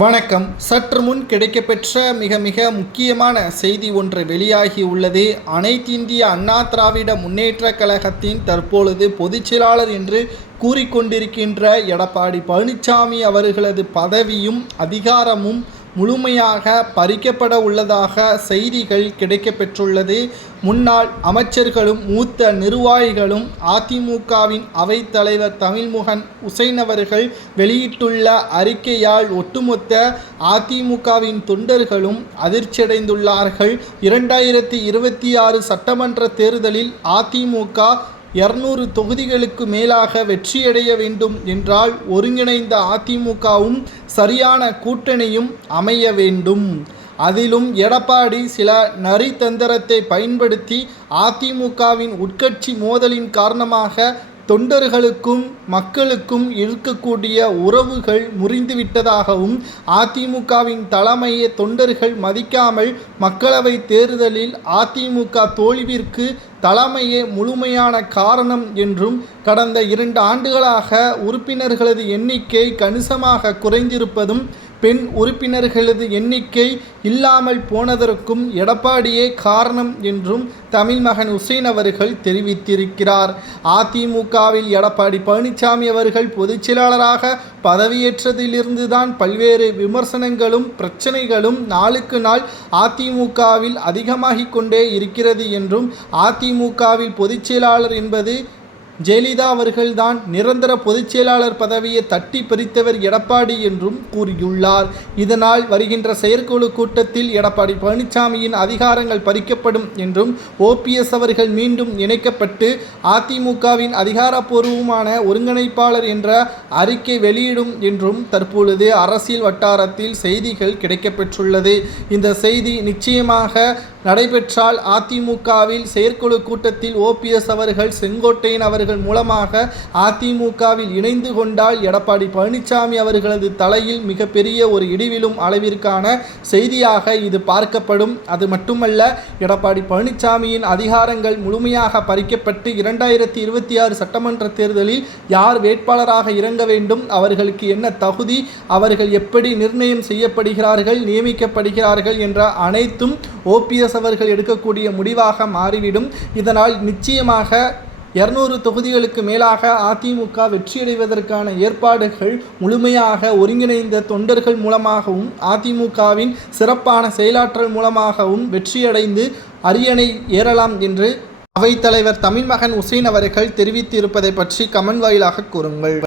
வணக்கம். சற்று முன் கிடைக்கப்பெற்ற மிக மிக முக்கியமான செய்தி ஒன்று வெளியாகி உள்ளது. அனைத்திந்திய அண்ணா திராவிட முன்னேற்ற கழகத்தின் தற்பொழுது பொதுச்செயலாளர் என்று கூறிக்கொண்டிருக்கின்ற எடப்பாடி பழனிசாமி அவர்களது பதவியும் அதிகாரமும் முழுமையாக பறிக்கப்பட உள்ளதாக செய்திகள் கிடைக்கப்பெற்றுள்ளது. முன்னாள் அமைச்சர்களும் மூத்த நிர்வாகிகளும் அதிமுகவின் அவைத்தலைவர் தமிழ்முகன் உசைன் அவர்கள் வெளியிட்டுள்ள அறிக்கையால் ஒட்டுமொத்த அதிமுகவின் தொண்டர்களும் அதிர்ச்சியடைந்துள்ளார்கள். இரண்டாயிரத்தி இருபத்தி ஆறு சட்டமன்ற தேர்தலில் அதிமுக இருநூறு தொகுதிகளுக்கு மேலாக வெற்றியடைய வேண்டும் என்றால் ஒருங்கிணைந்த அதிமுகவும் சரியான கூட்டணியும் அமைய வேண்டும். அதிலும் எடப்பாடி சில நரித்தந்திரத்தை பயன்படுத்தி அதிமுகவின் உட்கட்சி மோதலின் காரணமாக தொண்டர்களுக்கும் மக்களுக்கும் இருக்கக்கூடிய உறவுகள் முறிந்துவிட்டதாகவும் அதிமுகவின் தலைமையை தொண்டர்கள் மதிக்காமல் மக்களவை தேர்தலில் அதிமுக தோல்விற்கு தலைமையே முழுமையான காரணம் என்றும் கடந்த இரண்டு ஆண்டுகளாக உறுப்பினர்களது எண்ணிக்கை கணிசமாக குறைந்திருப்பதும் பெண் உறுப்பினர்களது எண்ணிக்கை இல்லாமல் போனதற்கும் எடப்பாடியே காரணம் என்றும் தமிழ் மகன் உசேன் அவர்கள் தெரிவித்திருக்கிறார். அதிமுகவில் எடப்பாடி பழனிசாமி அவர்கள் பொதுச் செயலாளராக பதவியேற்றதிலிருந்துதான் பல்வேறு விமர்சனங்களும் பிரச்சனைகளும் நாளுக்கு நாள் அதிமுகவில் அதிகமாகிக் கொண்டே இருக்கிறது என்றும் அதிமுகவில் பொதுச் செயலாளர் என்பது ஜெயலலிதா அவர்கள்தான் நிரந்தர பொதுச் செயலாளர் பதவியை தட்டி பறித்தவர் எடப்பாடி என்றும் கூறியுள்ளார். இதனால் வருகின்ற செயற்குழு கூட்டத்தில் எடப்பாடி பழனிசாமியின் அதிகாரங்கள் பறிக்கப்படும் என்றும் ஓபிஎஸ் அவர்கள் மீண்டும் இணைக்கப்பட்டு அதிமுகவின் அதிகாரப்பூர்வமான ஒருங்கிணைப்பாளர் என்ற அறிக்கை வெளியிடும் என்றும் தற்பொழுது அரசியல் வட்டாரத்தில் செய்திகள் கிடைக்கப்பெற்றுள்ளது. இந்த செய்தி நிச்சயமாக நடைபெற்றால் அதிமுகவில் செயற்குழு கூட்டத்தில் ஓபிஎஸ் அவர்கள் செங்கோட்டையன் அவர்கள் மூலமாக அதிமுகவில் இணைந்து கொண்டால் எடப்பாடி பழனிசாமி அவர்களது தலையில் மிகப்பெரிய ஒரு இடிவிலும் அளவிற்கான செய்தியாக இது பார்க்கப்படும். அது மட்டுமல்ல எடப்பாடி பழனிசாமியின் அதிகாரங்கள் முழுமையாக பறிக்கப்பட்டு இரண்டாயிரத்தி இருபத்தி ஆறு சட்டமன்ற தேர்தலில் யார் வேட்பாளராக இறங்க வேண்டும் அவர்களுக்கு என்ன தகுதி அவர்கள் எப்படி நிர்ணயம் செய்யப்படுகிறார்கள் நியமிக்கப்படுகிறார்கள் என்ற அனைத்தும் ஓபிஎஸ் அவர்கள் எடுக்கக்கூடிய முடிவாக மாறிவிடும். இதனால் நிச்சயமாக இருநூறு தொகுதிகளுக்கு மேலாக அதிமுக வெற்றியடைவதற்கான ஏற்பாடுகள் முழுமையாக ஒருங்கிணைந்த தொண்டர்கள் மூலமாகவும் அதிமுகவின் சிறப்பான செயலாற்றல் மூலமாகவும் வெற்றியடைந்து அரியணை ஏறலாம் என்று அவைத்தலைவர் தமிழ்மகன் உசேன் அவர்கள் தெரிவித்திருப்பதை பற்றி கமெண்ட் வாயிலாக கூறுங்கள்.